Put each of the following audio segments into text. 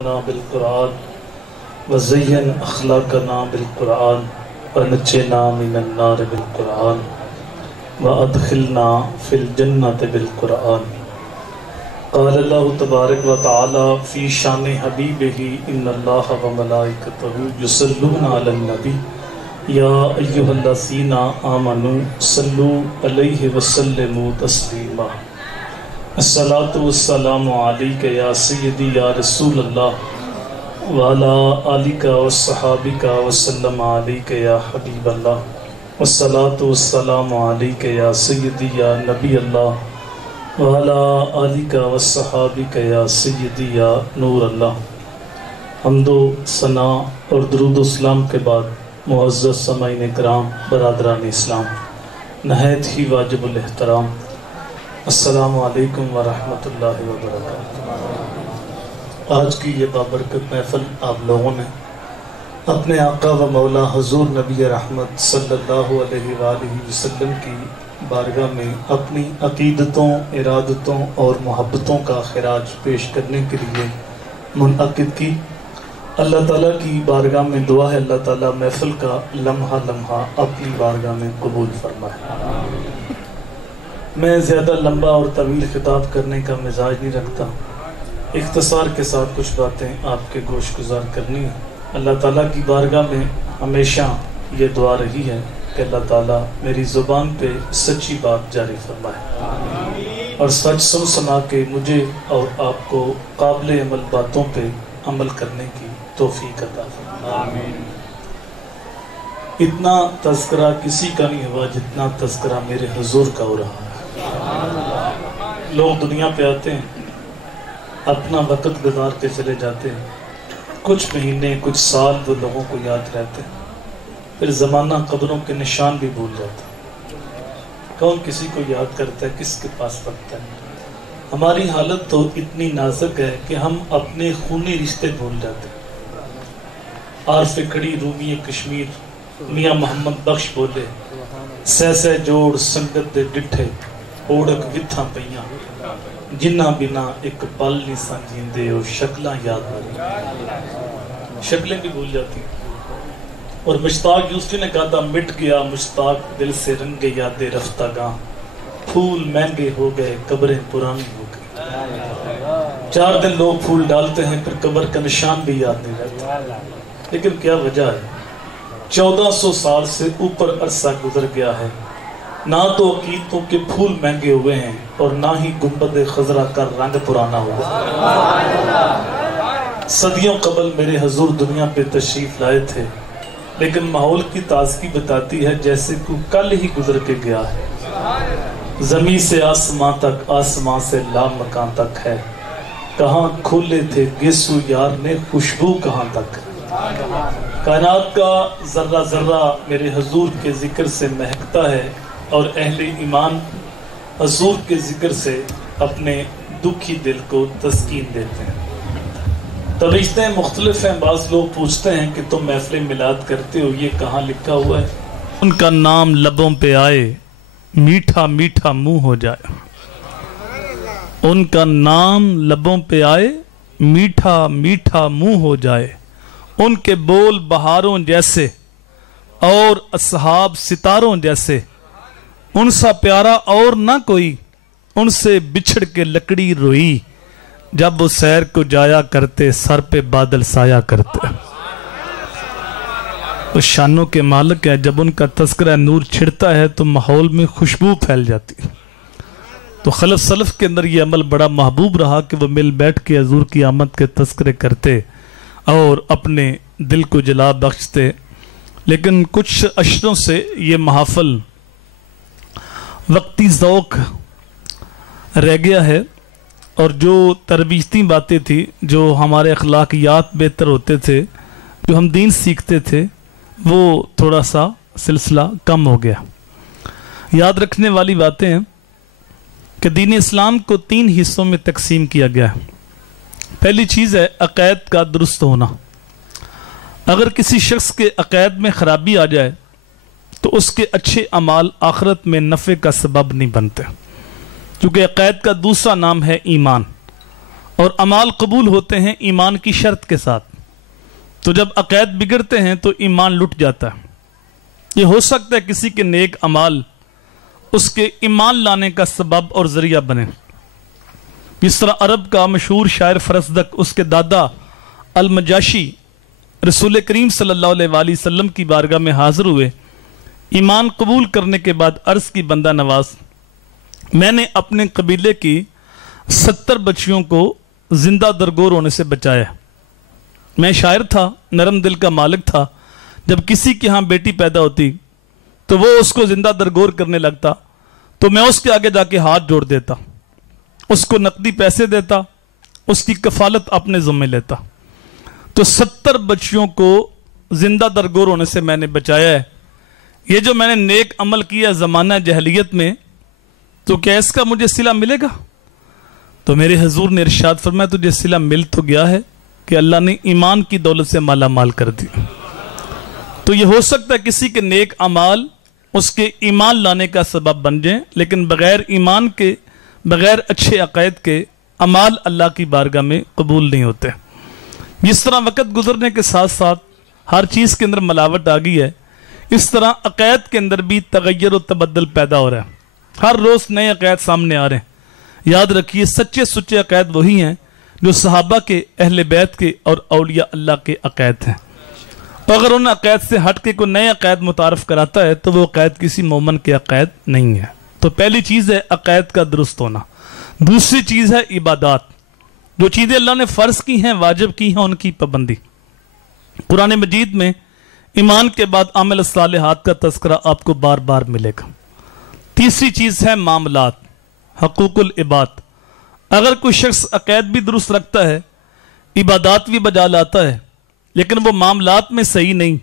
بالقرآن وزین اخلاقنا بالقرآن ونجنا من النار بالقرآن وادخلنا فی الجنة بالقرآن. قال اللہ تبارک و تعالی فی شان حبیبہ ان اللہ وملائکتہ یصلون علی النبی یا ایھا الذین آمنوا صلوا علیہ وسلموا تسلیما. الصلاۃ والسلام علیک یا سیدی یا رسول اللہ وعلی آلک وصحابک وسلم علیک یا حبیب اللہ. الصلاۃ والسلام علیک یا سیدی یا نبی اللہ وعلی آلک وصحابک یا سیدی یا نور اللہ. حمد و ثنا اور درود و سلام کے بعد معزز سامعین کرام، برادران اسلام، نہایت ہی واجب الاحترام، السلام علیکم ورحمۃ اللہ وبرکاتہ. آج کی یہ بابرکت محفل آپ لوگوں نے اپنے آقا و مولا حضور نبی رحمت صلی اللہ علیہ وآلہ وسلم کی بارگاہ میں اپنی عقیدتوں، ارادتوں اور محبتوں کا خراج پیش کرنے کے لیے منعقد کی. اللہ تعالیٰ کی بارگاہ میں دعا ہے اللہ تعالیٰ محفل کا لمحہ لمحہ اپنی بارگاہ میں قبول فرمائے. میں زیادہ لمبا اور طویل خطاب کرنے کا مزاج نہیں رکھتا، اختصار کے ساتھ کچھ باتیں آپ کے گوش گزار کرنی ہیں. اللہ تعالیٰ کی بارگاہ میں ہمیشہ یہ دعا رہی ہے کہ اللہ تعالیٰ میری زبان پہ سچی بات جاری فرمائے اور سچ سن سنا کے مجھے اور آپ کو قابل عمل باتوں پہ عمل کرنے کی توفیق عطا فرمائے. اتنا تذکرہ کسی کا نہیں ہوا جتنا تذکرہ میرے حضور کا ہو رہا ہے. لوگ دنیا پہ آتے ہیں، اپنا وقت گزار کے چلے جاتے ہیں، کچھ مہینے کچھ سال وہ لوگوں کو یاد رہتے ہیں، پھر زمانہ قبروں کے نشان بھی بھول جاتا ہے. کون کسی کو یاد کرتا ہے، کس کے پاس وقت ہے؟ ہماری حالت تو اتنی نازک ہے کہ ہم اپنے خونی رشتے بھول جاتے ہیں. عارف کھڑی رومی کشمیر میاں محمد بخش بولے، سہ سہ جوڑ سنگت دے ڈٹھے اوڑک وتھاں پیاں جنہ بنا ایک پل نہیں سنجیندے اور شکلاں یاد نہیں. شکلیں بھی بھول جاتی. اور مشتاق یوسفی نے کہا تھا، مٹ گیا مشتاق دل سے رنگ یاد رفتہ گاں، پھول مہنگے ہو گئے قبریں پرانی ہو گئی. 4 دن لوگ پھول ڈالتے ہیں پھر قبر کا نشان بھی یاد نہیں رہتا. لیکن کیا وجہ ہے؟ 1400 سال سے اوپر عرصہ گزر گیا ہے، نہ تو عقیدتوں کے پھول مہنگے ہوئے ہیں اور نہ ہی گنبد خضرا کا رنگ پرانا ہوا. صدیوں قبل میرے حضور دنیا پہ تشریف لائے تھے، لیکن ماحول کی تازگی بتاتی ہے جیسے کوئی کل ہی گزر کے گیا ہے. زمین سے آسمان تک، آسمان سے لامکان تک ہے، کہاں کھولے تھے گیسو یار نے خوشبو کہاں تک. کائنات کا ذرہ ذرہ میرے حضور کے ذکر سے مہکتا ہے اور اہل ایمان حضور کے ذکر سے اپنے دکھی دل کو تسکین دیتے ہیں. طریقیں مختلف ہیں. بعض لوگ پوچھتے ہیں کہ تم محفل میلاد کرتے ہو، یہ کہاں لکھا ہوا ہے؟ ان کا نام لبوں پہ آئے میٹھا میٹھا منہ ہو جائے. ان کا نام لبوں پہ آئے میٹھا میٹھا منہ ہو جائے. ان کے بول بہاروں جیسے اور اصحاب ستاروں جیسے. ان سا پیارا اور نہ کوئی، ان سے بچھڑ کے لکڑی روئی. جب وہ سیر کو جایا کرتے سر پہ بادل سایہ کرتے. وہ شانوں کے مالک ہے. جب ان کا تذکرہ نور چھڑتا ہے تو ماحول میں خوشبو پھیل جاتی. تو خلف سلف کے اندر یہ عمل بڑا محبوب رہا کہ وہ مل بیٹھ کے حضور کی آمد کے تذکرے کرتے اور اپنے دل کو جلا بخشتے. لیکن کچھ اشروں سے یہ محافل وقتی ذوق رہ گیا ہے، اور جو تربیتی باتیں تھی، جو ہمارے اخلاقیات بہتر ہوتے تھے، جو ہم دین سیکھتے تھے، وہ تھوڑا سا سلسلہ کم ہو گیا. یاد رکھنے والی باتیں ہیں کہ دین اسلام کو 3 حصوں میں تقسیم کیا گیا ہے. پہلی چیز ہے عقائد کا درست ہونا. اگر کسی شخص کے عقائد میں خرابی آ جائے تو اس کے اچھے اعمال آخرت میں نفع کا سبب نہیں بنتے، کیونکہ عقائد کا دوسرا نام ہے ایمان، اور اعمال قبول ہوتے ہیں ایمان کی شرط کے ساتھ. تو جب عقائد بگڑتے ہیں تو ایمان لٹ جاتا ہے. یہ ہو سکتا ہے کسی کے نیک اعمال اس کے ایمان لانے کا سبب اور ذریعہ بنے. جس طرح عرب کا مشہور شاعر فرزدق، اس کے دادا المجاشی رسول کریم صلی اللہ علیہ وآلہ وسلم کی بارگاہ میں حاضر ہوئے. ایمان قبول کرنے کے بعد عرض کی بندہ نواز، میں نے اپنے قبیلے کی 70 بچیوں کو زندہ درگور ہونے سے بچایا. میں شاعر تھا، نرم دل کا مالک تھا. جب کسی کے ہاں بیٹی پیدا ہوتی تو وہ اس کو زندہ درگور کرنے لگتا تو میں اس کے آگے جا کے ہاتھ جوڑ دیتا، اس کو نقدی پیسے دیتا، اس کی کفالت اپنے ذمہ لیتا. تو 70 بچیوں کو زندہ درگور ہونے سے میں نے بچایا ہے. یہ جو میں نے نیک عمل کیا زمانہ جہلیت میں، تو کیا اس کا مجھے صلہ ملے گا؟ تو میرے حضور نے ارشاد فرمایا تجھے صلہ مل تو گیا ہے کہ اللہ نے ایمان کی دولت سے مالا مال کر دیا. تو یہ ہو سکتا ہے کسی کے نیک اعمال اس کے ایمان لانے کا سبب بن جائیں، لیکن بغیر ایمان کے، بغیر اچھے عقائد کے اعمال اللہ کی بارگاہ میں قبول نہیں ہوتے. جس طرح وقت گزرنے کے ساتھ ساتھ ہر چیز کے اندر ملاوٹ آ گئی ہے، اس طرح عقائد کے اندر بھی تغیر و تبدل پیدا ہو رہا ہے. ہر روز نئے عقائد سامنے آ رہے ہیں. یاد رکھیے سچے سچے عقائد وہی ہیں جو صحابہ کے، اہل بیت کے اور اولیاء اللہ کے عقائد ہیں. تو اگر ان عقائد سے ہٹ کے کوئی نئے عقائد متعارف کراتا ہے تو وہ عقائد کسی مومن کے عقائد نہیں ہے. تو پہلی چیز ہے عقائد کا درست ہونا. دوسری چیز ہے عبادات. جو چیزیں اللہ نے فرض کی ہیں، واجب کی ہیں، ان کی پابندی. قرآن مجید میں ایمان کے بعد عمل الصالحات کا تذکرہ آپ کو بار بار ملے گا. تیسری چیز ہے معاملات، حقوق العباد. اگر کوئی شخص عقائد بھی درست رکھتا ہے، عبادات بھی بجا لاتا ہے، لیکن وہ معاملات میں صحیح نہیں،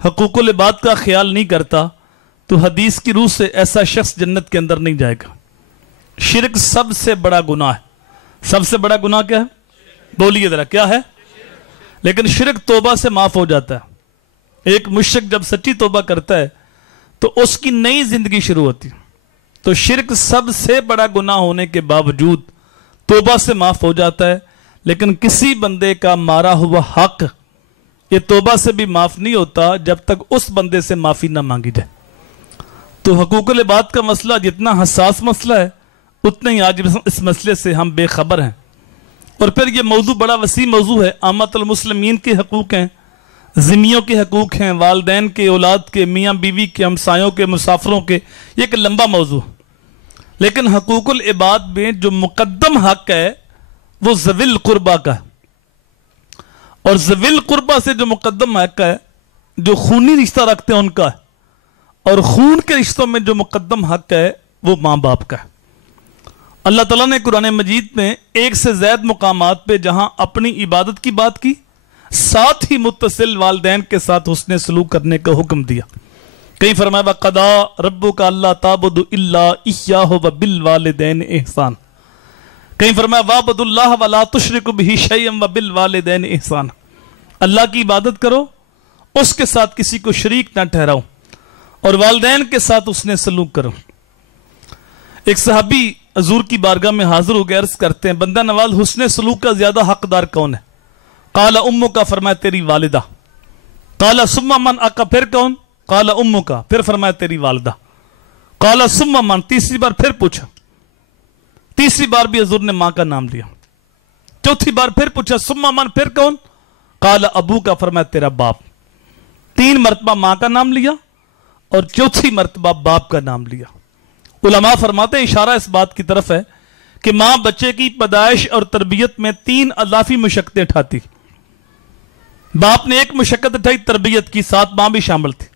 حقوق العباد کا خیال نہیں کرتا، تو حدیث کی روح سے ایسا شخص جنت کے اندر نہیں جائے گا. شرک سب سے بڑا گناہ ہے. سب سے بڑا گناہ کیا ہے؟ بولیے ذرا کیا ہے؟ لیکن شرک توبہ سے معاف ہو جاتا ہے. ایک مشرک جب سچی توبہ کرتا ہے تو اس کی نئی زندگی شروع ہوتی ہے. تو شرک سب سے بڑا گناہ ہونے کے باوجود توبہ سے معاف ہو جاتا ہے. لیکن کسی بندے کا مارا ہوا حق یہ توبہ سے بھی معاف نہیں ہوتا جب تک اس بندے سے معافی نہ مانگی جائے. تو حقوق العباد کا مسئلہ جتنا حساس مسئلہ ہے، اتنا ہی آج اس مسئلے سے ہم بے خبر ہیں. اور پھر یہ موضوع بڑا وسیع موضوع ہے. عامت المسلمین کے حقوق ہیں، ذمیوں کے حقوق ہیں، والدین کے، اولاد کے، میاں بیوی کے، ہمسایوں کے، مسافروں کے. یہ ایک لمبا موضوع. لیکن حقوق العباد میں جو مقدم حق ہے وہ ذوی القربہ کا ہے. اور ذوی القربہ سے جو مقدم حق ہے، جو خونی رشتہ رکھتے ہیں ان کا ہے. اور خون کے رشتوں میں جو مقدم حق ہے وہ ماں باپ کا ہے. اللہ تعالیٰ نے قرآن مجید میں ایک سے زائد مقامات پہ جہاں اپنی عبادت کی بات کی، ساتھ ہی متصل والدین کے ساتھ حسن سلوک کرنے کا حکم دیا. کہیں فرمایا وَقَضَىٰ رَبُّكَ أَلَّا تَعْبُدُوا إِلَّا إِيَّاهُ وَبِالْوَالِدَيْنِ إِحْسَانًا. کہیں فرمایا وَاعْبُدُوا اللَّهَ وَلَا تُشْرِكُوا بِهِ شَيْئًا وَبِالْوَالِدَيْنِ إِحْسَانًا. اللہ کی عبادت کرو، اس کے ساتھ کسی کو شریک نہ ٹھہراؤ، اور والدین کے ساتھ حسن سلوک کرو. ایک صحابی حضور کی بارگاہ میں حاضر ہو کے عرض کرتے ہیں بندہ نواز حسن سلوک کا زیادہ حقدار کون ہے؟ قال امک، فرمایا تیری والدہ. قال ثم من، آقا پھر کون؟ قال امک، پھر فرمایا تیری والدہ. قال ثم من، تیسری بار پھر پوچھا. تیسری بار بھی حضور نے ماں کا نام لیا. چوتھی بار پھر پوچھا ثم من، پھر کون؟ قال ابوک، فرمایا تیرا باپ. 3 مرتبہ ماں کا نام لیا اور چوتھی مرتبہ باپ کا نام لیا. علماء فرماتے ہیں اشارہ اس بات کی طرف ہے کہ ماں بچے کی پیدائش اور تربیت میں 3 اضافی مشقتیں اٹھاتی. باپ نے ایک مشقت اٹھائی تربیت کی، ساتھ ماں بھی شامل تھی.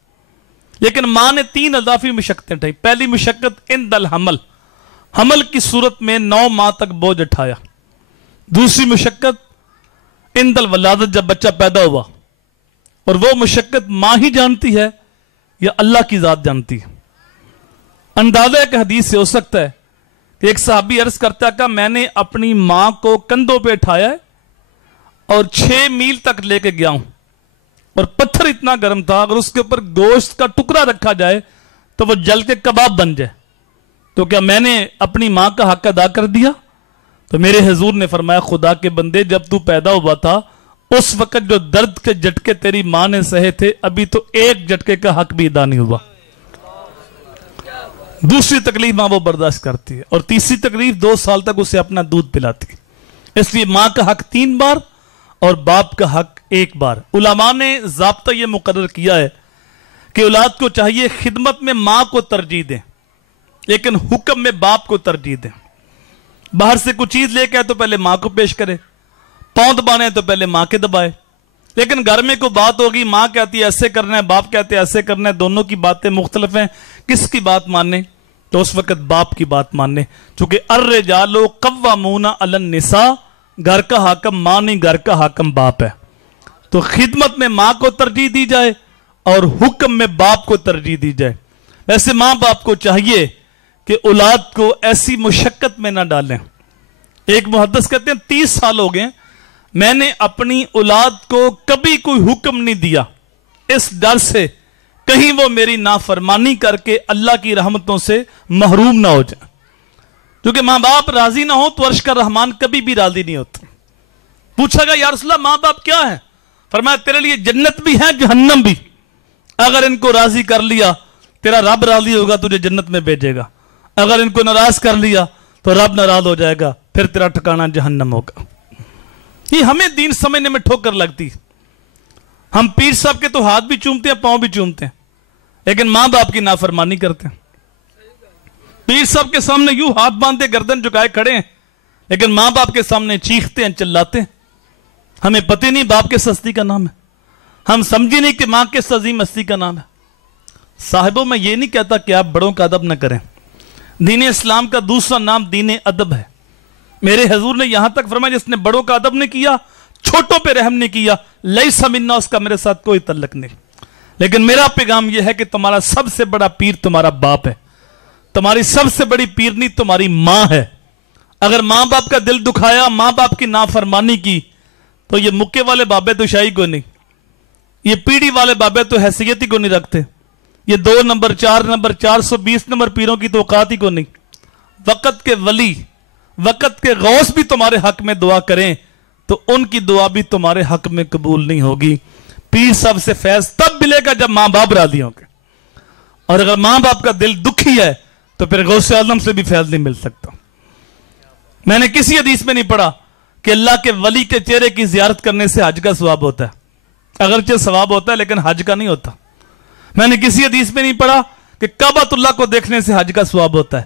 لیکن ماں نے 3 اضافی مشقتیں اٹھائی. پہلی مشقت عند الحمل، حمل کی صورت میں 9 ماہ تک بوجھ اٹھایا. دوسری مشقت عند الولادت، جب بچہ پیدا ہوا. اور وہ مشقت ماں ہی جانتی ہے یا اللہ کی ذات جانتی ہے. اندازہ ایک حدیث سے ہو سکتا ہے کہ ایک صحابی عرض کرتا ہے کہ میں نے اپنی ماں کو کندھوں پہ اٹھایا ہے اور 6 میل تک لے کے گیا ہوں، اور پتھر اتنا گرم تھا اگر اس کے اوپر گوشت کا ٹکڑا رکھا جائے تو وہ جل کے کباب بن جائے. تو کیا میں نے اپنی ماں کا حق ادا کر دیا؟ تو میرے حضور نے فرمایا خدا کے بندے جب تو پیدا ہوا تھا اس وقت جو درد کے جھٹکے تیری ماں نے سہے تھے ابھی تو ایک جھٹکے کا حق بھی ادا نہیں ہوا. دوسری تکلیف ماں وہ برداشت کرتی ہے اور تیسری تکلیف 2 سال تک اسے اپنا دودھ پلاتی ہے. اس لیے ماں کا حق 3 بار اور باپ کا حق 1 بار. علماء نے ضابطہ یہ مقرر کیا ہے کہ اولاد کو چاہیے خدمت میں ماں کو ترجیح دیں لیکن حکم میں باپ کو ترجیح دیں. باہر سے کچھ چیز لے کے آئے تو پہلے ماں کو پیش کرے, پاؤں دبانے تو پہلے ماں کے دبائے. لیکن گھر میں کوئی بات ہوگی, ماں کہتی ہے ایسے کرنا ہے, باپ کہتے ہیں ایسے کرنا ہے, دونوں کی باتیں مختلف ہیں, کس کی بات ماننے؟ تو اس وقت باپ کی بات ماننے, چونکہ الرجال قوامون علی النساء, گھر کا حاکم ماں نہیں, گھر کا حاکم باپ ہے. تو خدمت میں ماں کو ترجیح دی جائے اور حکم میں باپ کو ترجیح دی جائے. ویسے ماں باپ کو چاہیے کہ اولاد کو ایسی مشقت میں نہ ڈالیں. ایک محدث کہتے ہیں 30 سال ہو گئے میں نے اپنی اولاد کو کبھی کوئی حکم نہیں دیا اس ڈر سے کہیں وہ میری نافرمانی کر کے اللہ کی رحمتوں سے محروم نہ ہو جائے. کیونکہ ماں باپ راضی نہ ہو تو عرش کا رحمان کبھی بھی راضی نہیں ہوتا. پوچھا گیا یا رسول اللہ ماں باپ کیا ہے؟ فرمایا تیرے لیے جنت بھی ہے جہنم بھی, اگر ان کو راضی کر لیا تیرا رب راضی ہوگا تجھے جنت میں بھیجے گا, اگر ان کو ناراض کر لیا تو رب ناراض ہو جائے گا پھر تیرا ٹھکانہ جہنم ہوگا. یہ ہمیں دین سمجھنے میں ٹھوکر لگتی. ہم پیر صاحب کے تو ہاتھ بھی چومتے ہیں پاؤں بھی چومتے ہیں لیکن ماں باپ کی نافرمانی کرتے ہیں. پیر صاحب کے سامنے یوں ہاتھ باندھے گردن جھکائے کھڑے ہیں لیکن ماں باپ کے سامنے چیختے ہیں چلاتے ہیں. ہمیں پتہ نہیں باپ کے ہستی کا نام ہے, ہم سمجھے نہیں کہ ماں کے عظیم ہستی کا نام ہے. صاحبوں میں یہ نہیں کہتا کہ آپ بڑوں کا ادب نہ کریں, دین اسلام کا دوسرا نام دین ادب ہے. میرے حضور نے یہاں تک فرمایا جس نے بڑوں کا ادب نہیں کیا, چھوٹوں پہ رحم نہیں کیا, لیس منا, اس کا میرے ساتھ کوئی تعلق نہیں. لیکن میرا پیغام یہ ہے کہ تمہارا سب سے بڑا پیر تمہارا باپ ہے, تمہاری سب سے بڑی پیرنی تمہاری ماں ہے. اگر ماں باپ کا دل دکھایا, ماں باپ کی نافرمانی کی, تو یہ مکے والے بابے تو شاہی کو نہیں, یہ پیڑھی والے بابے تو حیثیت ہی کو نہیں رکھتے, یہ 2 نمبر 4 نمبر 420 نمبر پیروں کی تو اوقات ہی کو نہیں. وقت کے ولی, وقت کے غوث بھی تمہارے حق میں دعا کریں تو ان کی دعا بھی تمہارے حق میں قبول نہیں ہوگی. پیر صاحب سے فیض تب ملے گا جب ماں باپ راضی ہوں گے, اور اگر ماں باپ کا دل دکھی ہے تو پھر غوث اعظم سے بھی فیض نہیں مل سکتا. میں نے کسی حدیث میں نہیں پڑھا کہ اللہ کے ولی کے چہرے کی زیارت کرنے سے حج کا ثواب ہوتا ہے. اگرچہ ثواب ہوتا ہے لیکن حج کا نہیں ہوتا. میں نے کسی حدیث میں نہیں پڑھا کہ کعبۃ اللہ کو دیکھنے سے حج کا ثواب ہوتا ہے,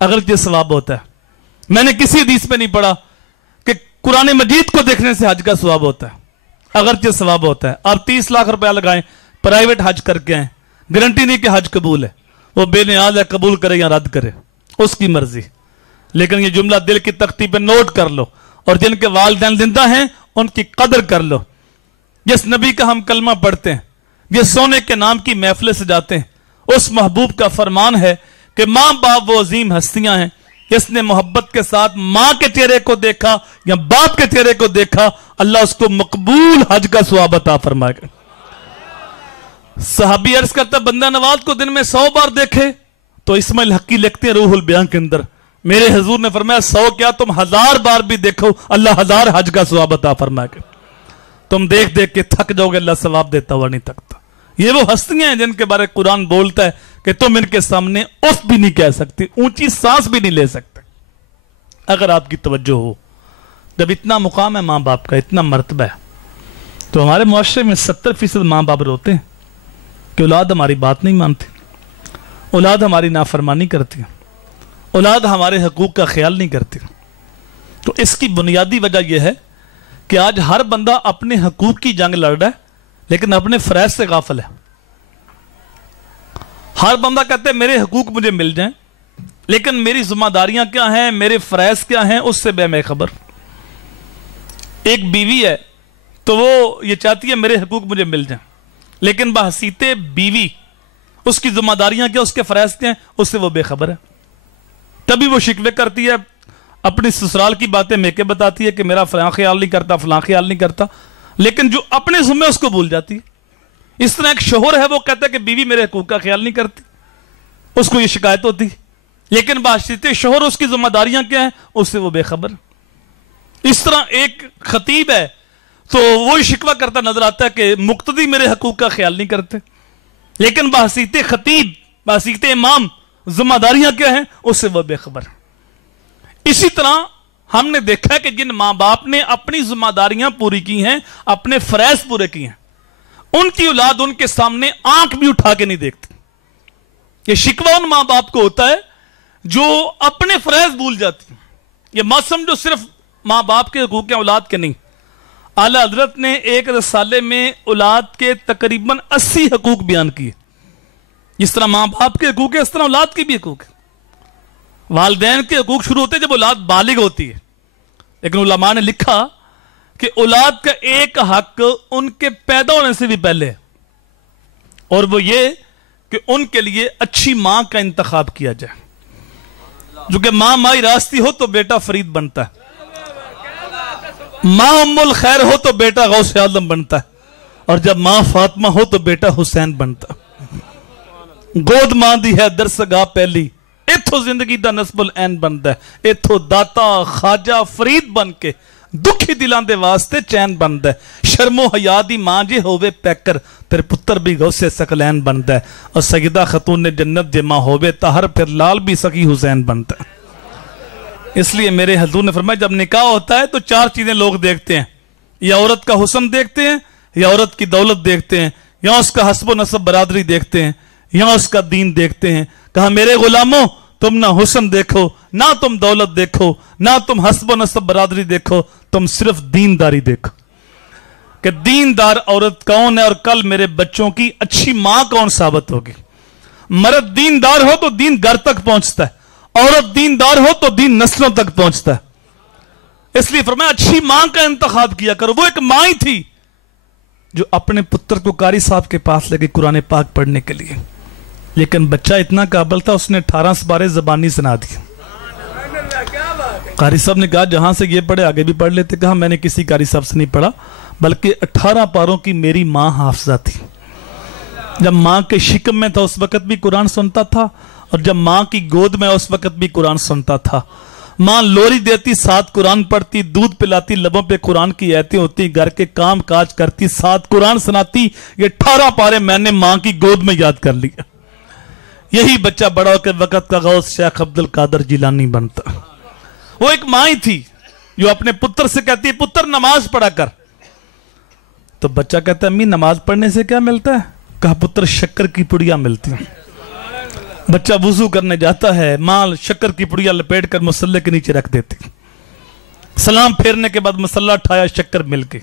اگرچہ ثواب ہوتا ہے. میں نے کسی حدیث میں نہیں پڑھا کہ قرآن مجید کو دیکھنے سے حج کا ثواب ہوتا ہے, اگرچہ ثواب ہوتا ہے. آپ 30 لاکھ روپیہ لگائیں, پرائیویٹ حج کر کے آئیں, گارنٹی نہیں کہ حج قبول ہے. وہ بے نیاز ہے, قبول کرے یا رد کرے اس کی مرضی. لیکن یہ جملہ دل کی تختی پہ نوٹ کر لو, اور جن کے والدین زندہ ہیں ان کی قدر کر لو. جس نبی کا ہم کلمہ پڑھتے ہیں, جس سونے کے نام کی محفلیں سجاتے ہیں, اس محبوب کا فرمان ہے کہ ماں باپ وہ عظیم ہستیاں ہیں جس نے محبت کے ساتھ ماں کے چہرے کو دیکھا یا باپ کے چہرے کو دیکھا, اللہ اس کو مقبول حج کا ثواب عطا فرمائے گا. صحابی عرض کرتا بندہ نواز کو دن میں 100 بار دیکھے تو اسماعیل حقی لکھتے ہیں روح البیان کے اندر, میرے حضور نے فرمایا 100 کیا تم 1000 بار بھی دیکھو اللہ 1000 حج کا ثواب عطا فرمائے گا. تم دیکھ دیکھ کے تھک جاؤ گے, اللہ ثواب دیتا ہوا نہیں تھکتا. یہ وہ ہستیاں ہیں جن کے بارے قرآن بولتا ہے کہ تم ان کے سامنے اف بھی نہیں کہہ سکتی, اونچی سانس بھی نہیں لے سکتے. اگر آپ کی توجہ ہو, جب اتنا مقام ہے ماں باپ کا, اتنا مرتبہ ہے, تو ہمارے معاشرے میں 70% ماں باپ روتے ہیں کہ اولاد ہماری بات نہیں مانتی, اولاد ہماری نافرمانی کرتی ہے, اولاد ہمارے حقوق کا خیال نہیں کرتی. تو اس کی بنیادی وجہ یہ ہے کہ آج ہر بندہ اپنے حقوق کی جنگ لڑ رہا ہے لیکن اپنے فرائض سے غافل ہے. ہر بندہ کہتے ہیں میرے حقوق مجھے مل جائیں, لیکن میری ذمہ داریاں کیا ہیں, میرے فرائض کیا ہیں, اس سے بے خبر. ایک بیوی ہے تو وہ یہ چاہتی ہے میرے حقوق مجھے مل جائیں, لیکن بحیثیت بیوی اس کی ذمہ داریاں کیا, اس کے فرائض کیا ہیں, اس سے وہ بے خبر ہے. تبھی وہ شکوے کرتی ہے, اپنی سسرال کی باتیں میکے بتاتی ہے کہ میرا فلاں خیال نہیں کرتا, فلاں خیال نہیں کرتا, لیکن جو اپنے ذمہ اس کو بھول جاتی ہے. اس طرح ایک شوہر ہے, وہ کہتا ہے کہ بیوی میرے حقوق کا خیال نہیں کرتی, اس کو یہ شکایت ہوتی, لیکن بحیثیت شوہر اس کی ذمہ داریاں کیا ہیں, اس سے وہ بے خبر. اس طرح ایک خطیب ہے تو وہ شکوہ کرتا نظر آتا ہے کہ مقتدی میرے حقوق کا خیال نہیں کرتے، لیکن بحیثیت خطیب، بحیثیت امام ذمہ داریاں کیا ہیں اس سے وہ بے خبر ہے۔ اسی طرح ہم نے دیکھا ہے کہ جن ماں باپ نے اپنی ذمہ داریاں پوری کی ہیں، اپنے فرائض پورے کیے ہیں، ان کی اولاد ان کے سامنے آنکھ بھی اٹھا کے نہیں دیکھتی۔ یہ شکوہ ان ماں باپ کو ہوتا ہے جو اپنے فرائض بھول جاتی ہیں۔ یہ مت سمجھو صرف ماں باپ کے حقوق ہیں اولاد کے نہیں، اعلیٰ حضرت نے ایک رسالے میں اولاد کے تقریباً 80 حقوق بیان کیے۔ جس طرح ماں باپ کے حقوق ہے اس طرح اولاد کے بھی حقوق ہے۔ والدین کے حقوق شروع ہوتے ہیں جب اولاد بالغ ہوتی ہے، لیکن علماء نے لکھا کہ اولاد کا ایک حق ان کے پیدا ہونے سے بھی پہلے ہے، اور وہ یہ کہ ان کے لیے اچھی ماں کا انتخاب کیا جائے۔ جو کہ ماں مائی راستی ہو تو بیٹا فرید بنتا ہے، ماں ام الخیر ہو تو بیٹا غوث اعظم بنتا ہے، اور جب ماں فاطمہ ہو تو بیٹا حسین بنتا ہے۔ گود ماں دی ہے درسگاہ پہلی، ایتھو زندگی دا نسب العین بنتا ہے، ایتھو داتا خواجہ فرید بن کے دکھی دلان دے واسطے چین بنتا ہے۔ شرم و حیا دی ماں جے ہووے پیکر، تیرے پتر بھی غوث ثقلین بنتا ہے، اور سیدہ خاتون نے جنت جے ماں ہووے طاہر، پھر لال بھی سخی حسین بنتا ہے۔ اس لیے میرے حضور نے فرمایا جب نکاح ہوتا ہے تو 4 چیزیں لوگ دیکھتے ہیں، یا عورت کا حسن دیکھتے ہیں، یا عورت کی دولت دیکھتے ہیں، یا اس کا حسب و نسب برادری دیکھتے ہیں، یا اس کا دین دیکھتے ہیں۔ کہا میرے غلاموں تم نہ حسن دیکھو، نہ تم دولت دیکھو، نہ تم حسب و نسب برادری دیکھو، تم صرف دینداری دیکھو کہ دیندار عورت کون ہے، اور کل میرے بچوں کی اچھی ماں کون ثابت ہوگی۔ مرد دیندار ہو تو دین گھر تک پہنچتا ہے، عورت دیندار ہو تو دین نسلوں تک پہنچتا ہے۔ اس لیے فرمایا اچھی ماں کا انتخاب کیا کرو۔ وہ ایک ماں ہی تھی جو اپنے پتر کو قاری صاحب کے پاس لے گئی قرآن پاک پڑھنے کے لیے، لیکن بچہ اتنا قابل تھا اس نے 18 سپارے زبانی سنا دیا۔ قاری صاحب نے کہا جہاں سے یہ پڑھے آگے بھی پڑھ لیتے۔ کہا میں نے کسی قاری صاحب سے نہیں پڑھا، بلکہ 18 پاروں کی میری ماں حافظہ تھی۔ جب ماں کے شکم میں تھا اس وقت بھی قرآن سنتا تھا، اور جب ماں کی گود میں اس وقت بھی قرآن سنتا تھا۔ ماں لوری دیتی، ساتھ قرآن پڑھتی، دودھ پلاتی، لبوں پہ قرآن کی آیتیں ہوتی، گھر کے کام کاج کرتی، ساتھ قرآن سناتی۔ یہ 18 پارے میں نے ماں کی گود میں یاد کر لیا۔ یہی بچہ بڑا ہو کے وقت کا غوث شیخ عبد القادر جیلانی بنتا۔ وہ ایک ماں ہی تھی جو اپنے پتر سے کہتی ہے پتر نماز پڑھا کر، تو بچہ کہتا ہے امی نماز پڑھنے سے کیا ملتا ہے؟ کہا پتر شکر کی پڑیاں ملتی ہیں۔ بچہ وضو کرنے جاتا ہے، ماں شکر کی پڑیاں لپیٹ کر مصلے کے نیچے رکھ دیتی، سلام پھیرنے کے بعد مصلہ اٹھایا، شکر مل گئی۔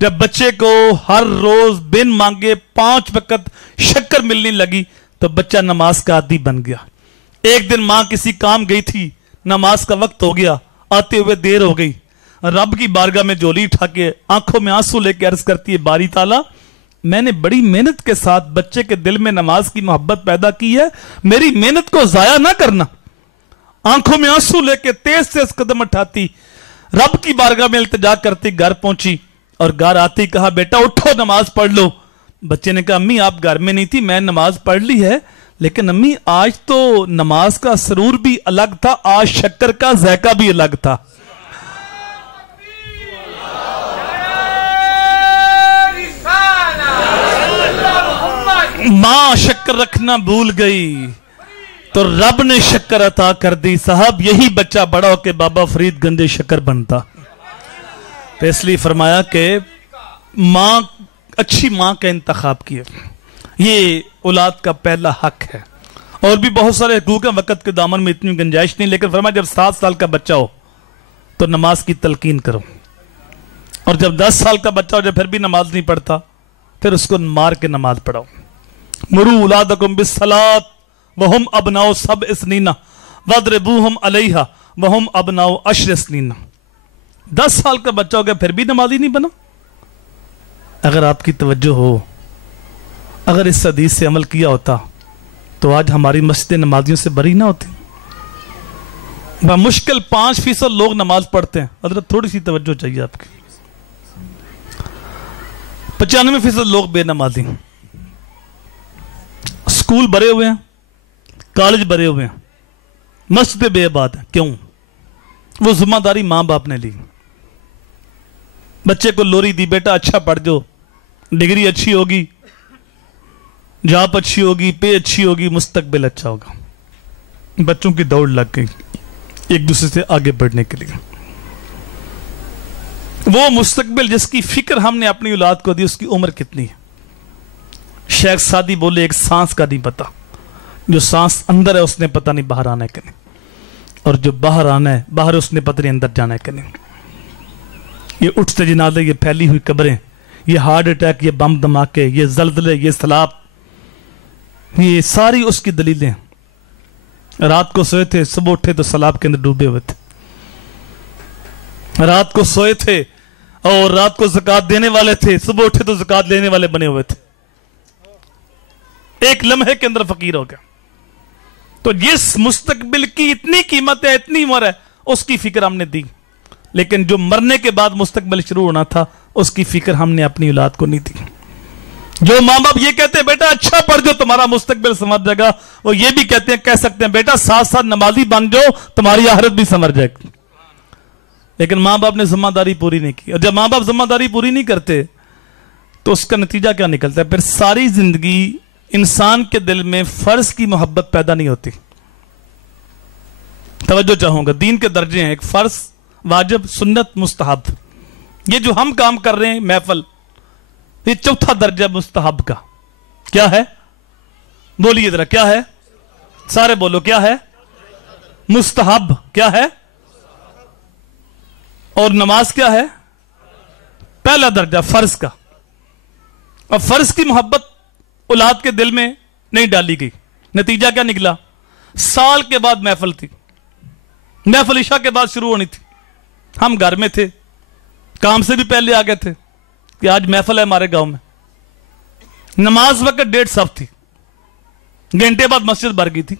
جب بچے کو ہر روز بن مانگے 5 وقت شکر ملنے لگی تو بچہ نماز کا عادی بن گیا۔ ایک دن ماں کسی کام گئی تھی، نماز کا وقت ہو گیا، آتے ہوئے دیر ہو گئی، رب کی بارگاہ میں جولی اٹھا کے آنکھوں میں آنسو لے کے عرض کرتی ہے باری تعالیٰ میں نے بڑی محنت کے ساتھ بچے کے دل میں نماز کی محبت پیدا کی ہے، میری محنت کو ضائع نہ کرنا۔ آنکھوں میں آنسو لے کے تیز تیز قدم اٹھاتی رب کی بارگاہ میں التجا کرتی گھر پہنچی، اور گھر آتی کہا بیٹا اٹھو نماز پڑھ لو۔ بچے نے کہا امی آپ گھر میں نہیں تھی، میں نماز پڑھ لی ہے، لیکن امی آج تو نماز کا سرور بھی الگ تھا، آج شکر کا ذائقہ بھی الگ تھا۔ ماں شکر رکھنا بھول گئی تو رب نے شکر عطا کر دی۔ صاحب یہی بچہ بڑا ہو کے بابا فرید گنج شکر بنتا۔ تو اس لیے فرمایا کہ ماں، اچھی ماں کا انتخاب کیا، یہ اولاد کا پہلا حق ہے۔ اور بھی بہت سارے حقوق ہیں، وقت کے دامن میں اتنی گنجائش نہیں، لیکن فرمایا جب 7 سال کا بچہ ہو تو نماز کی تلقین کرو، اور جب 10 سال کا بچہ ہو جب پھر بھی نماز نہیں پڑھتا پھر اس کو مار کے نماز پڑھاؤ۔ مروا اولادکم بالصلاۃ وہم ابناء 7 سنین واضربوہم علیہا وہم ابناء 10 سنین۔ 10 سال کا بچہ ہو گیا پھر بھی نمازی نہیں بنا۔ اگر آپ کی توجہ ہو، اگر اس حدیث سے عمل کیا ہوتا تو آج ہماری مسجد نمازیوں سے بری نہ ہوتی۔ بمشکل 5% لوگ نماز پڑھتے ہیں۔ حضرت تھوڑی سی توجہ چاہیے آپ کی۔ 95% لوگ بے نمازی ہیں۔ اسکول بھرے ہوئے ہیں، کالج بھرے ہوئے ہیں، مسجد بے عباد ہیں۔ کیوں؟ وہ ذمہ داری ماں باپ نے لی، بچے کو لوری دی، بیٹا اچھا پڑھ جو، ڈگری اچھی ہوگی، جاب اچھی ہوگی، پے اچھی ہوگی، مستقبل اچھا ہوگا. بچوں کی دوڑ لگ گئی ایک دوسرے سے آگے بڑھنے کے لیے. وہ مستقبل جس کی فکر ہم نے اپنی اولاد کو دی، اس کی عمر کتنی ہے؟ شیخ سعدی بولے ایک سانس کا نہیں پتا، جو سانس اندر ہے اس نے پتہ نہیں باہر آنا ہے کہ نہیں، اور جو باہر آنا ہے باہر اس نے پتہ نہیں اندر جانا ہے کہ نہیں. یہ اٹھتے جنازے، یہ پھیلی ہوئی قبریں، یہ ہارٹ اٹیک، یہ بم دھماکے، یہ زلزلے، یہ سیلاب، یہ ساری اس کی دلیلیں. رات کو سوئے تھے، صبح اٹھے تو سیلاب کے اندر ڈوبے ہوئے تھے. رات کو سوئے تھے اور رات کو زکات دینے والے تھے، صبح اٹھے تو زکات لینے والے بنے ہوئے تھے. ایک لمحے کے اندر فقیر ہو گیا. تو جس مستقبل کی اتنی قیمت ہے، اتنی عمر ہے، اس کی فکر ہم نے دی. لیکن جو مرنے کے بعد مستقبل شروع ہونا تھا، اس کی فکر ہم نے اپنی اولاد کو نہیں دی. جو ماں باپ یہ کہتے ہیں بیٹا اچھا پڑھ جو تمہارا مستقبل سنور جائے گا، وہ یہ بھی کہتے ہیں، کہہ سکتے ہیں بیٹا ساتھ ساتھ نمازی بن جاؤ تمہاری آخرت بھی سنور جائے گی. لیکن ماں باپ نے ذمہ داری پوری نہیں کی. اور جب ماں باپ ذمہ داری پوری نہیں کرتے تو اس کا نتیجہ کیا نکلتا ہے؟ پھر ساری زندگی انسان کے دل میں فرض کی محبت پیدا نہیں ہوتی. توجہ چاہوں گا، دین کے درجے ہیں، ایک فرض، واجب، سنت، مستحب. یہ جو ہم کام کر رہے ہیں محفل، یہ چوتھا درجہ مستحب کا. کیا ہے؟ بولیے ذرا، کیا ہے؟ سارے بولو، کیا ہے؟ مستحب. کیا ہے؟ اور نماز کیا ہے؟ پہلا درجہ فرض کا. اور فرض کی محبت اولاد کے دل میں نہیں ڈالی گئی. نتیجہ کیا نکلا؟ سال کے بعد محفل تھی، محفل عشاء کے بعد شروع ہونی تھی، ہم گھر میں تھے، کام سے بھی پہلے آ گئے تھے کہ آج محفل ہے ہمارے گاؤں میں. نماز وقت 1:30 صف تھی، گھنٹے بعد مسجد بھر گئی تھی.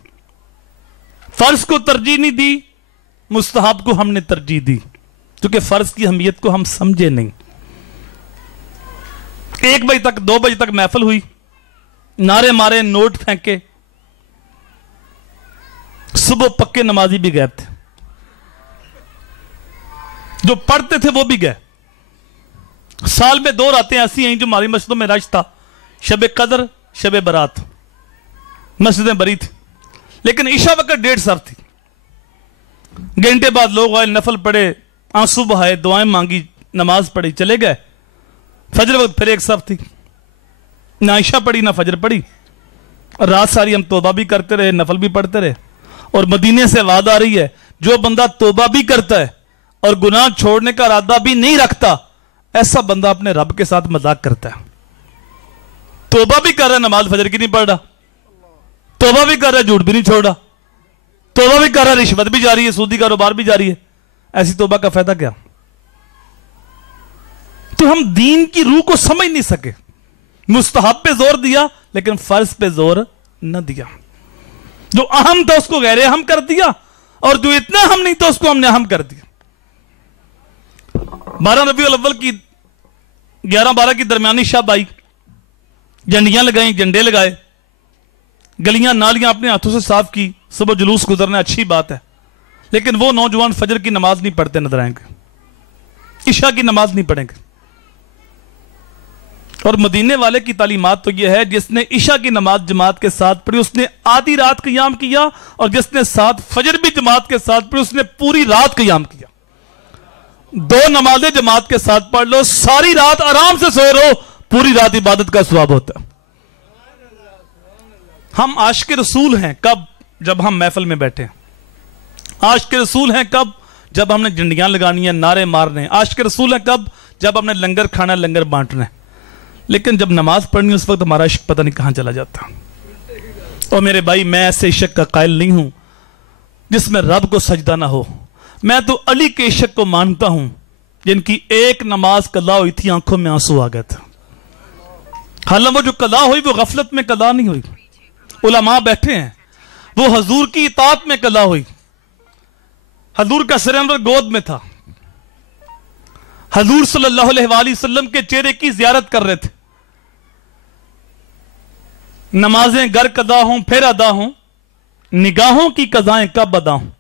فرض کو ترجیح نہیں دی، مستحب کو ہم نے ترجیح دی، کیونکہ فرض کی اہمیت کو ہم سمجھے نہیں. 1 بجے تک 2 بجے تک محفل ہوئی، نعرے مارے، نوٹ پھینکے. صبح پکے نمازی بھی غائب تھے، جو پڑھتے تھے وہ بھی گئے. سال میں 2 راتیں ایسی ہیں جو ہماری مسجدوں میں رش تھا، شب قدر، شب برات، مسجدیں بری تھی. لیکن عشاء وقت 1:30 صف تھی. گھنٹے بعد لوگ آئے، نفل پڑھے، آنسو بہائے، دعائیں مانگی، نماز پڑھی، چلے گئے. فجر وقت پھر 1 صف تھی، نہ عشاء پڑھی نہ فجر پڑھی. رات ساری ہم توبہ بھی کرتے رہے، نفل بھی پڑھتے رہے. اور مدینے سے وعدہ آ رہی ہے، جو بندہ توبہ بھی کرتا ہے اور گناہ چھوڑنے کا ارادہ بھی نہیں رکھتا، ایسا بندہ اپنے رب کے ساتھ مذاق کرتا ہے. توبہ بھی کر رہا ہے، نماز فجر کی نہیں پڑھ رہا، توبہ بھی کر رہا ہے، جھوٹ بھی نہیں چھوڑ رہا، توبہ بھی کر رہا ہے، رشوت بھی جاری ہے، سودی کاروبار بھی جاری ہے. ایسی توبہ کا فائدہ کیا؟ تو ہم دین کی روح کو سمجھ نہیں سکے. مستحب پہ زور دیا لیکن فرض پہ زور نہ دیا. جو اہم تھا اس کو غیر اہم کر دیا، اور جو اتنا اہم نہیں تھا اس کو ہم نے اہم کر دیا. 12 ربیع الاول کی 11-12 کی درمیانی شب آئی، جھنڈیاں لگائیں، جھنڈے لگائے، گلیاں نالیاں اپنے ہاتھوں سے صاف کی. صبح جلوس گزرنا اچھی بات ہے، لیکن وہ نوجوان فجر کی نماز نہیں پڑھتے نظر آئیں گے، عشاء کی نماز نہیں پڑھیں گے. اور مدینے والے کی تعلیمات تو یہ ہے، جس نے عشاء کی نماز جماعت کے ساتھ پڑھی اس نے آدھی رات قیام کیا، اور جس نے ساتھ فجر بھی جماعت کے ساتھ پڑھی اس نے پوری رات قیام کیا. 2 نمازیں جماعت کے ساتھ پڑھ لو، ساری رات آرام سے سو رہو، پوری رات عبادت کا ثواب ہوتا ہے. ہم عاشق رسول ہیں کب؟ جب ہم محفل میں بیٹھے ہیں. عاشق رسول ہیں کب؟ جب ہم نے جھنڈیاں لگانی ہیں، نعرے مارنے ہیں. عاشق رسول ہیں کب؟ جب ہم نے لنگر کھانا، لنگر بانٹنا ہے. لیکن جب نماز پڑھنی اس وقت ہمارا عشق پتہ نہیں کہاں چلا جاتا. اور میرے بھائی، میں ایسے عشق کا قائل نہیں ہوں جس میں رب کو سجدہ نہ ہو. میں تو علی کے عشق کو مانتا ہوں جن کی ایک نماز قضا ہوئی تھی، آنکھوں میں آنسو آ گئے تھے. حالانکہ وہ جو قضا ہوئی وہ غفلت میں قضا نہیں ہوئی. علماء بیٹھے ہیں، وہ حضور کی اطاعت میں قضا ہوئی. حضور کا سر انور گود میں تھا، حضور صلی اللہ علیہ وآلہ وسلم کے چہرے کی زیارت کر رہے تھے. نمازیں گر قضا ہوں پھر ادا ہوں، نگاہوں کی قضائیں کب ادا ہوں.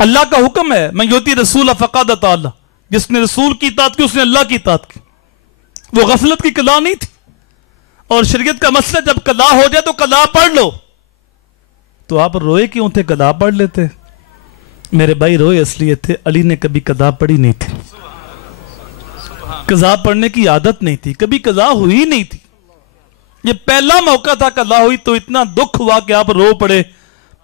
اللہ کا حکم ہے، من یؤتی رسول فقد اطاع اللہ، جس نے رسول کی اطاعت کی اس نے اللہ کی اطاعت کی. وہ غفلت کی قضا نہیں تھی. اور شریعت کا مسئلہ جب قضا ہو جائے تو قضا پڑھ لو. تو آپ روئے کیوں تھے؟ قضا پڑھ لیتے. میرے بھائی روئے اس لیے تھے علی نے کبھی قضا پڑھی نہیں تھی. قضا پڑھنے کی عادت نہیں تھی, کبھی قضا ہوئی نہیں تھی. یہ پہلا موقع تھا قضا ہوئی تو اتنا دکھ ہوا کہ آپ رو پڑے.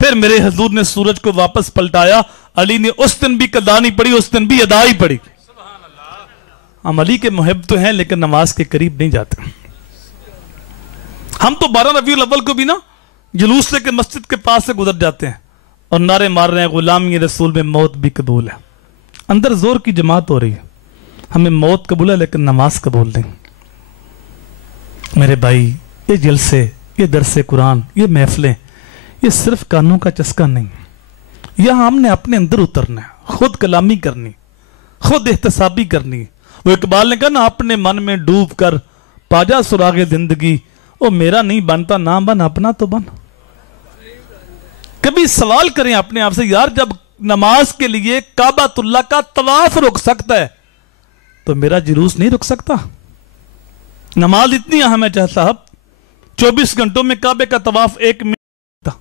پھر میرے حضور نے سورج کو واپس پلٹایا. علی نے اس دن بھی قضا نہیں پڑھی, اس دن بھی ادا ہی پڑھی. ہم علی کے محب تو ہیں لیکن نماز کے قریب نہیں جاتے. ہم تو 12 ربیع الاول کو بھی نا جلوس لے کے مسجد کے پاس سے گزر جاتے ہیں اور نعرے مار رہے ہیں غلامی رسول میں موت بھی قبول ہے. اندر زور کی جماعت ہو رہی ہے. ہمیں موت قبول ہے لیکن نماز قبول نہیں. میرے بھائی یہ جلسے, یہ درس قرآن, یہ محفلیں, یہ صرف کانوں کا چسکا نہیں. یہاں ہم نے اپنے اندر اترنا ہے, خود کلامی کرنی, خود احتسابی کرنی. وہ اقبال نے کہا نا اپنے من میں ڈوب کر پاجا سراغ زندگی, وہ میرا نہیں بنتا نہ بن اپنا تو بن. کبھی سوال کریں اپنے آپ سے, یار جب نماز کے لیے کعبۃ اللہ کا طواف رک سکتا ہے تو میرا جلوس نہیں رک سکتا؟ نماز اتنی اہم ہے چاہتا صاحب, 24 گھنٹوں میں کعبے کا طواف 1 منٹ تھا,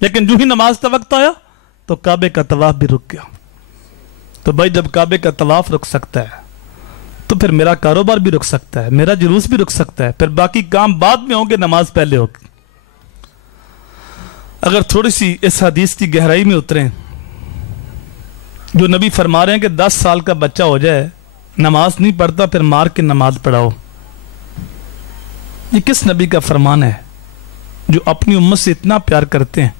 لیکن جو ہی نماز کا وقت آیا تو کعبے کا طواف بھی رک گیا. تو بھائی جب کعبے کا طواف رک سکتا ہے تو پھر میرا کاروبار بھی رک سکتا ہے, میرا جلوس بھی رک سکتا ہے, پھر باقی کام بعد میں ہوں گے, نماز پہلے ہوگی. اگر تھوڑی سی اس حدیث کی گہرائی میں اتریں, جو نبی فرما رہے ہیں کہ 10 سال کا بچہ ہو جائے نماز نہیں پڑھتا پھر مار کے نماز پڑھاؤ, یہ کس نبی کا فرمان ہے جو اپنی امت سے اتنا پیار کرتے ہیں؟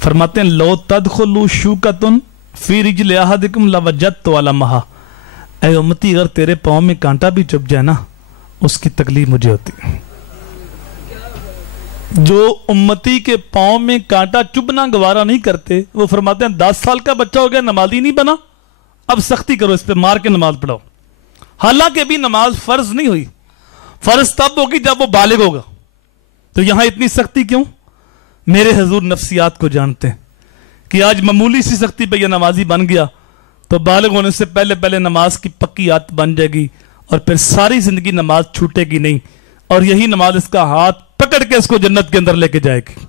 فرماتے ہیں لو تدخلوا شوکۃ فی رجل احدکم لوجدت علمها, اے امتی اگر تیرے پاؤں میں کانٹا بھی چپ جائے نا اس کی تکلیف مجھے ہوتی ہے. جو امتی کے پاؤں میں کانٹا چبھنا گوارا نہیں کرتے وہ فرماتے ہیں 10 سال کا بچہ ہو گیا نمازی نہیں بنا, اب سختی کرو اس پہ, مار کے نماز پڑھاؤ. حالانکہ بھی نماز فرض نہیں ہوئی, فرض تب ہوگی جب وہ بالغ ہوگا. تو یہاں اتنی سختی کیوں؟ میرے حضور نفسیات کو جانتے ہیں کہ آج معمولی سی سختی پہ یہ نمازی بن گیا تو بالغ ہونے سے پہلے پہلے نماز کی پکی عادت بن جائے گی اور پھر ساری زندگی نماز چھوٹے گی نہیں, اور یہی نماز اس کا ہاتھ پکڑ کے اس کو جنت کے اندر لے کے جائے گی.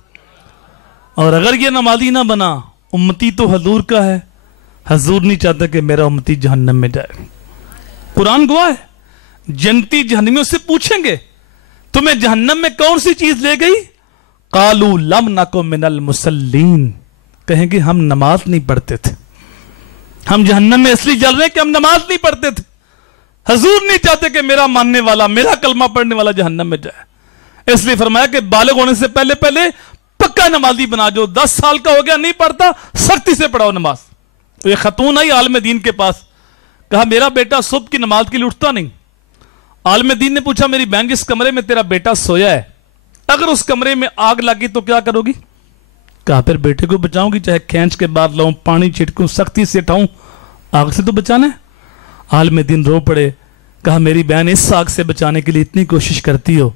اور اگر یہ نمازی نہ بنا, امتی تو حضور کا ہے, حضور نہیں چاہتا کہ میرا امتی جہنم میں جائے. قرآن گواہ ہے, جنتی جہنمیوں سے پوچھیں گے تمہیں جہنم میں کون سی چیز لے گئی؟ قالوا لم نک من المصلین, کہیں گے ہم نماز نہیں پڑھتے تھے. ہم جہنم میں اس لیے جل رہے ہیں کہ ہم نماز نہیں پڑھتے تھے. حضور نہیں چاہتے کہ میرا ماننے والا, میرا کلمہ پڑھنے والا جہنم میں جائے. اس لیے فرمایا کہ بالغ ہونے سے پہلے پہلے پکا نمازی بنا. جو 10 سال کا ہو گیا نہیں پڑھتا سختی سے پڑھاؤ نماز. تو یہ خاتون آئی عالم دین کے پاس, کہا میرا بیٹا صبح کی نماز کے لیے اٹھتا نہیں. عالم دین نے پوچھا میری بہن جس کمرے میں تیرا بیٹا سویا ہے اگر اس کمرے میں آگ لگی تو کیا کرو گی؟ کہا پھر بیٹے کو بچاؤں گی, چاہے کھینچ کے بعد لاؤں, پانی چھٹکوں, سختی سے اٹھاؤں, آگ سے تو بچانا ہے. عالم دین رو پڑے, کہا میری بہن اس آگ سے بچانے کے لیے اتنی کوشش کرتی ہو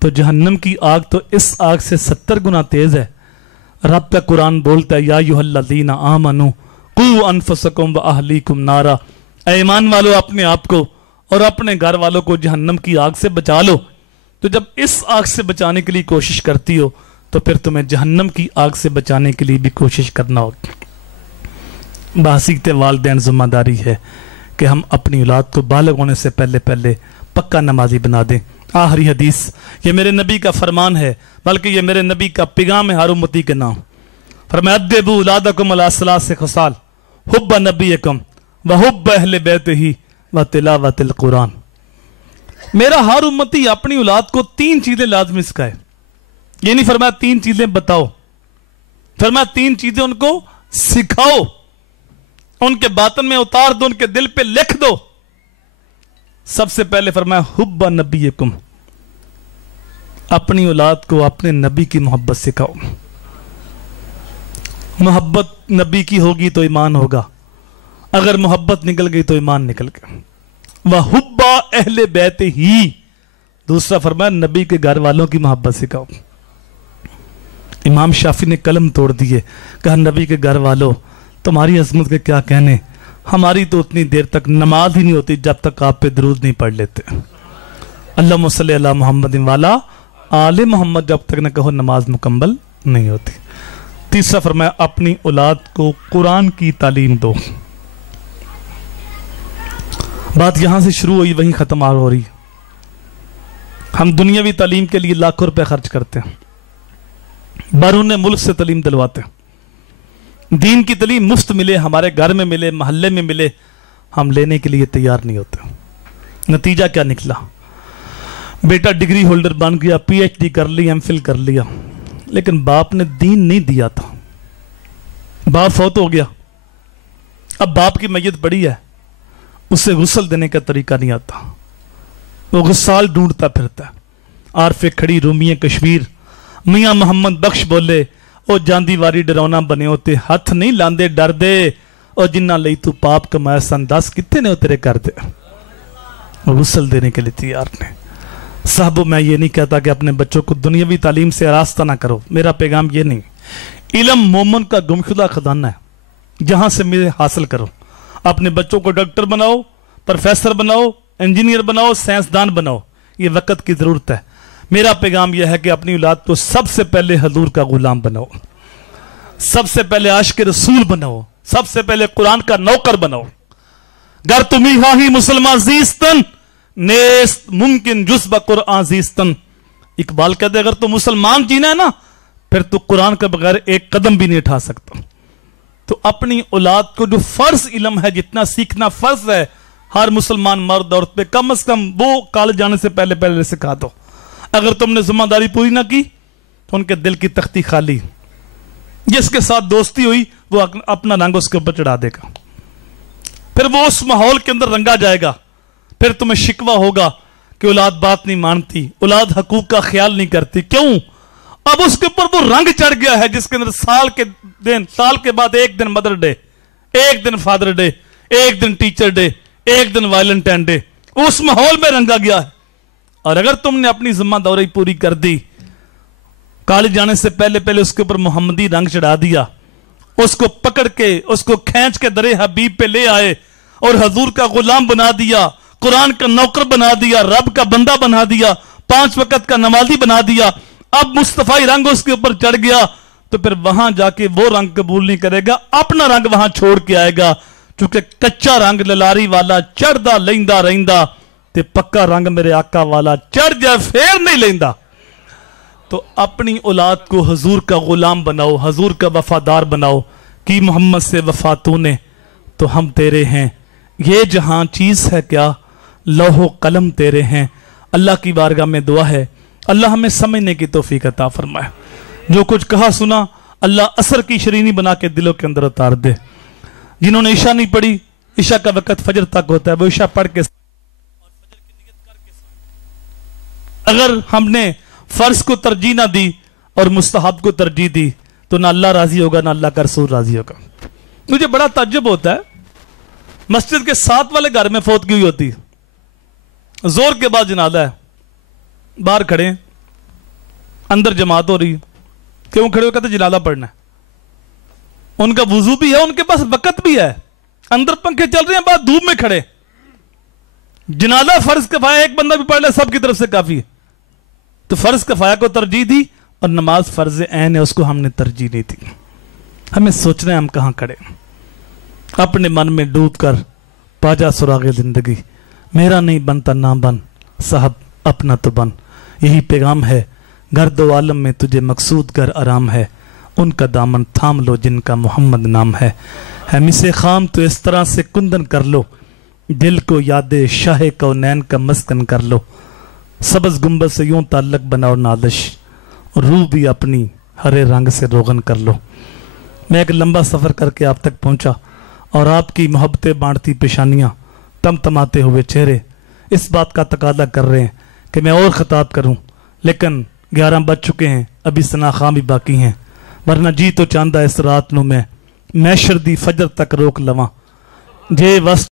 تو جہنم کی آگ تو اس آگ سے 70 گنا تیز ہے. رب کا قرآن بولتا ہے یا ایھا الذین آمنوا قوا انفسکم واہلیکم نارا, اے ایمان والو اپنے آپ کو اور اپنے گھر والوں کو جہنم کی آگ سے بچا لو. تو جب اس آگ سے بچانے کے لیے کوشش کرتی ہو تو پھر تمہیں جہنم کی آگ سے بچانے کے لیے بھی کوشش کرنا ہوگی. بحثیت والدین ذمہ داری ہے کہ ہم اپنی اولاد کو بالغ ہونے سے پہلے پہلے پکا نمازی بنا دیں. آخری حدیث, یہ میرے نبی کا فرمان ہے بلکہ یہ میرے نبی کا پیغام ہے ہر امتی کے نام. فرمایا ادبوا اولادکم علی ثلاث خصال حب نبیکم وحب اہل بیتہ وتلاوت القرآن. میرا ہر امتی اپنی اولاد کو 3 چیزیں لازمی سکھائے. یہ نہیں فرمایا 3 چیزیں بتاؤ, فرمایا 3 چیزیں ان کو سکھاؤ, ان کے باطن میں اتار دو, ان کے دل پہ لکھ دو. سب سے پہلے فرمایا حب نبیکم, اپنی اولاد کو اپنے نبی کی محبت سکھاؤ. محبت نبی کی ہوگی تو ایمان ہوگا, اگر محبت نکل گئی تو ایمان نکل گیا. وَحُبَّ اہل بیت ہی, دوسرا فرمایا نبی کے گھر والوں کی محبت سکھاؤ. امام شافعی نے قلم توڑ دیے, کہا نبی کے گھر والوں تمہاری عظمت کے کیا کہنے, ہماری تو اتنی دیر تک نماز ہی نہیں ہوتی جب تک آپ پہ درود نہیں پڑھ لیتے. اللہم صلی علی محمد والا آل محمد جب تک نہ کہو نماز مکمل نہیں ہوتی. تیسرا فرمایا اپنی اولاد کو قرآن کی تعلیم دو. بات یہاں سے شروع ہوئی وہیں ختم ہو رہی. ہم دنیاوی تعلیم کے لیے لاکھوں روپے خرچ کرتے ہیں, بیرون ملک سے تعلیم دلواتے ہیں. دین کی تعلیم مفت ملے, ہمارے گھر میں ملے, محلے میں ملے, ہم لینے کے لیے تیار نہیں ہوتے. نتیجہ کیا نکلا؟ بیٹا ڈگری ہولڈر بن گیا, پی ایچ ڈی کر لی, ایم فل کر لیا, لیکن باپ نے دین نہیں دیا تھا. باپ فوت ہو گیا, اب باپ کی میت پڑی ہے, اسے غسل دینے کا طریقہ نہیں آتا, وہ غسال ڈھونڈتا پھرتا ہے. عارف کھڑی رومی کشمیر میاں محمد بخش بولے او جاندی واری ڈرونا بنے ہوتے ہاتھ نہیں لاندے ڈر دے, اور جنہ لئی تو پاپ کمایا سن 10 کتے نے تیرے کر دے. غسل دینے کے لیے تیار نے. صاحبو میں یہ نہیں کہتا کہ اپنے بچوں کو دنیاوی تعلیم سے آراستہ نہ کرو, میرا پیغام یہ نہیں. علم مومن کا گمشدہ خزانہ ہے, جہاں سے مجھے حاصل کرو. اپنے بچوں کو ڈاکٹر بناؤ, پروفیسر بناؤ, انجینئر بناؤ, سائنسدان بناؤ, یہ وقت کی ضرورت ہے. میرا پیغام یہ ہے کہ اپنی اولاد کو سب سے پہلے حضور کا غلام بناؤ, سب سے پہلے عاشق رسول بناؤ, سب سے پہلے قرآن کا نوکر بناؤ. گر تمہیں ہی مسلمان زیستن نیست ممکن جز بقرآن زیستن. اقبال کہتے اگر تو مسلمان جینا ہے نا پھر تو قرآن کے بغیر ایک قدم بھی نہیں اٹھا سکتا. تو اپنی اولاد کو جو فرض علم ہے, جتنا سیکھنا فرض ہے ہر مسلمان مرد عورت پہ, کم از کم وہ کالج جانے سے پہلے سکھا دو. اگر تم نے ذمہ داری پوری نہ کی تو ان کے دل کی تختی خالی. جس کے ساتھ دوستی ہوئی وہ اپنا رنگ اس کے اوپر چڑھا دے گا, پھر وہ اس ماحول کے اندر رنگا جائے گا. پھر تمہیں شکوہ ہوگا کہ اولاد بات نہیں مانتی, اولاد حقوق کا خیال نہیں کرتی. کیوں؟ اب اس کے اوپر وہ رنگ چڑھ گیا ہے جس کے اندر سال کے بعد ایک دن مدر ڈے, ایک دن فادر ڈے, ایک دن ٹیچر ڈے, ایک دن ویلنٹائن ڈے, اس ماحول میں رنگا گیا ہے. اور اگر تم نے اپنی ذمہ داری پوری کر دی, کالج جانے سے پہلے اس کے اوپر محمدی رنگ چڑھا دیا, اس کو پکڑ کے اس کو کھینچ کے درے حبیب پہ لے آئے اور حضور کا غلام بنا دیا, قرآن کا نوکر بنا دیا, رب کا بندہ بنا دیا, 5 وقت کا نمازی بنا دیا, اب مصطفی رنگ اس کے اوپر چڑھ گیا, تو پھر وہاں جا کے وہ رنگ قبول نہیں کرے گا, اپنا رنگ وہاں چھوڑ کے آئے گا. چونکہ کچا رنگ للاری والا چڑھدا لیندا رہندا, تے پکا رنگ میرے آقا والا چڑھ جائے پھر نہیں لیندا. تو اپنی اولاد کو حضور کا غلام بناؤ, حضور کا وفادار بناؤ. کی محمد سے وفا تو نے تو ہم تیرے ہیں, یہ جہاں چیز ہے کیا لوح و قلم تیرے ہیں. اللہ کی بارگاہ میں دعا ہے اللہ ہمیں سمجھنے کی توفیق عطا فرمائے. جو کچھ کہا سنا اللہ اثر کی شرینی بنا کے دلوں کے اندر اتار دے. جنہوں نے عشاء نہیں پڑھی, عشاء کا وقت فجر تک ہوتا ہے, وہ عشاء پڑھ کے اگر ہم نے فرض کو ترجیح نہ دی اور مستحب کو ترجیح دی تو نہ اللہ راضی ہوگا نہ اللہ کا رسول راضی ہوگا. مجھے بڑا تعجب ہوتا ہے, مسجد کے ساتھ والے گھر میں فوتگی ہوئی ہوتی, زور کے بعد جنازہ ہے, باہر کھڑے, اندر جماعت ہو رہی, کیوں کھڑے ہو؟ کہتے جنازہ پڑھنا ہے. ان کا وضو بھی ہے, ان کے پاس وقت بھی ہے, اندر پنکھے چل رہے ہیں, بعد دھوپ میں کھڑے. جنازہ فرض کفایہ ایک بندہ بھی پڑھ لے سب کی طرف سے کافی ہے. تو فرض کفایہ کو ترجیح دی اور نماز فرض عین ہے اس کو ہم نے ترجیح نہیں دی. ہمیں سوچنا ہے ہم کہاں کھڑے. اپنے من میں ڈوب کر پاجا سراغ زندگی, میرا نہیں بنتا نہ بن, صاحب اپنا تو بن. یہی پیغام ہے, گرد و عالم میں تجھے مقصود گر آرام ہے, ان کا دامن تھام لو جن کا محمد نام ہے. ہمیشہ خام تو اس طرح سے کندن کر لو, دل کو یاد شاہ کونین کا مسکن کر لو. سبز گنبد سے یوں تعلق بناؤ نادش, روح بھی اپنی ہرے رنگ سے روغن کر لو. میں ایک لمبا سفر کر کے آپ تک پہنچا اور آپ کی محبتیں بانٹتی پیشانیاں, تمتماتے ہوئے چہرے اس بات کا تقاضا کر رہے ہیں کہ میں اور خطاب کروں, لیکن 11 بج چکے ہیں, ابھی ثناخواں بھی باقی ہیں. ورنہ جی تو چاندہ اس رات نو میں شردی فجر تک روک لواں, جے وسط